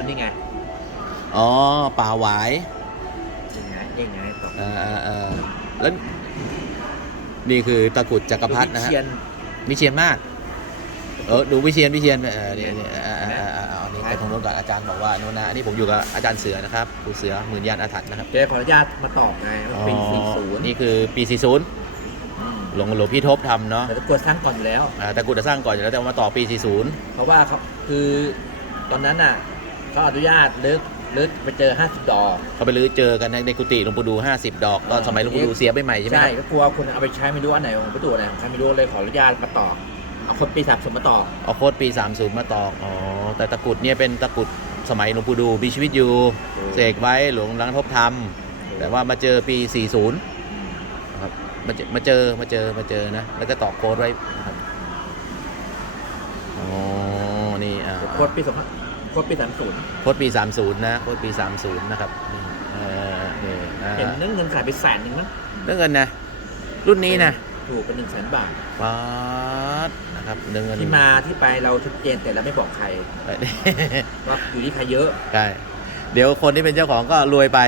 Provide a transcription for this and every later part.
ตัวนี้ไงอ๋อป่าหวายยังไงยังไงต่ออ่าอ่าอ่าแล้วนี่คือตะกรุดจักรพรรดินะฮะเชียนวิเชียนมาก เออ ดูวิเชียนวิเชียนเออเนี่ยเนี่ยอ่าอ่าอ่าอ่าอันนี้ไปตรงโน้นก่อนอาจารย์บอกว่าโน้นนะอันนี้ผมอยู่กับอาจารย์เสือนะครับครูเสือหมื่นยานอาถรรพ์นะครับเจ๊ขออนุญาตมาตอบไงมันปีสี่ศูนย์นี่คือปี 40 หลวงหลวงพี่ทบทำเนาะแต่ตะกรวดสร้างก่อนอยู่แล้ว อ่าตะกรุดจะสร้างก่อนอยู่แล้วแต่ว่ามาต่อปี 40 เพราะว่าเขาคือตอนนั้นน่ะ เขาอนุญาตเลิกเลิกไปเจอ 50 ดอก เขาไปรื้อเจอกันในในกุฏิหลวงปู่ดู 50 ดอก ตอนสมัยหลวงปู่ดูเสียไปใหม่ใช่ไหมใช่ครับก็กลัวคนเอาไปใช้ไม่รู้อันไหนของประตูไหนของใครไม่รู้เลยขออนุญาตมาต่อเอาคนปีสามสมมาต่อเอาโค้ดปี 30 มาตอกอ๋อแต่ตะกรุดเนี่ยเป็นตะกรุดสมัยหลวงปู่ดูมีชีวิตอยู่เสกไว้หลวงรังทบทำแต่ว่ามาเจอปี 40นะครับมาเจอมาเจอมาเจอมาเจอนะ แล้วก็ตอกโค้ดไว้นะครับอ๋อนี่อ่าโคตรปีสองพัน โคตรปีสามศูนย์โค้ดปี 30 นะโค้ดปี 30 นะครับนี่เออนี่อ่าเห็นเรื่องเงินขายไปแสนหนึ่งมั้งเรื่องเงินนะ รุ่นนี้นะถูกเป็นหนึ่งแสนบาทป๊าดนะครับเรื่องเงินที่มาที่ไปเราชัดเจนแต่เราไม่บอกใครเอ้ยว่าอยู่ที่ใครเยอะใช่เดี๋ยวคนที่เป็นเจ้าของก็รวยไป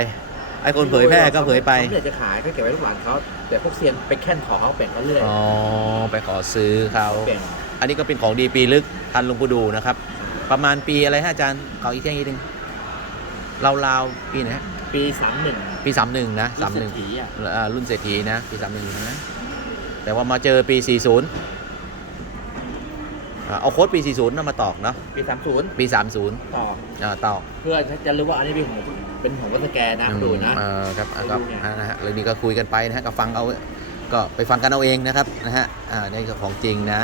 ไอ้คนเผยแพร่ก็เผยไปเขาไม่อยากจะขายก็เก็บไว้ลูกหลานเขาแต่พวกเซียนไปแค่นขอเขาแบ่งเขาเรื่อยอ๋อไปขอซื้อเขาแบ่งอันนี้ก็เป็นของดีปีลึกทันหลวงปู่ดูนะครับ ประมาณปีอะไรฮะอาจารย์ขออีกแค่นิดนึงราวๆปีไหนฮะปีสามหนึ่งปีสามหนึ่งนะสามหนึ่งถีอะรุ่นเศรษฐีนะปีสามหนึ่งนะแต่ว่ามาเจอปีสี่ศูนย์เอาโค้ดปี 40นำมาตอกเนาะปีสามศูนย์ปี 30ต่ออ่าตอก เพื่อจะรู้ว่าอันนี้เป็นของเป็นของวัดสแกนนะดูนะเออครับอะไปก็ดูไงอ่านะฮะเรื่องนี้ก็คุยกันไปนะฮะก็ฟังเอาก็ไปฟังกันเอาเองนะครับนะฮะอ่านี่ก็ของจริงนะ